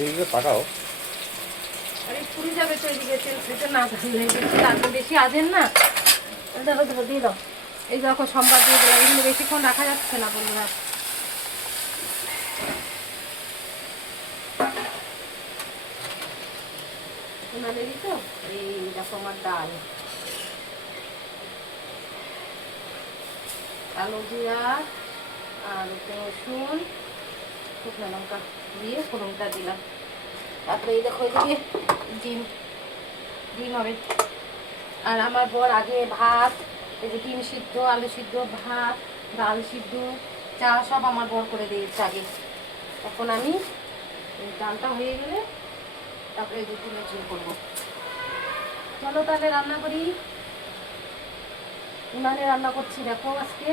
এইগুলো পাকাও। আরে পুড়ে যাবে তো এদিকে, তেল না ঢাললে বেশি আজেন না। ধরো ধরো দিয়ে দাও। এই দেখো সম্বাদ দিয়ে দিলাম, এগুলো বেশিক্ষণ রাখা যাচ্ছে না বন্ধুরা। উনানেরই তো এই দেখো আমার ডাল, কালো জিরা আর রসুন শুকনো লঙ্কা দিয়ে ফোড়নটা দিলাম। তারপরে এই দেখো এদিকে ডিম ডিম হবে। আর আমার বর আগে ভাত, এই যে ডিম সিদ্ধ, আলু সিদ্ধ, ভাত, ডাল সিদ্ধ, চা সব আমার বর করে দিয়েছে আগে। এখন আমি এই ডালটা হয়ে গেলে তারপরে এই দুটো ঝোল করবো। চলো তাহলে রান্না করি। উনানে রান্না করছি দেখো আজকে।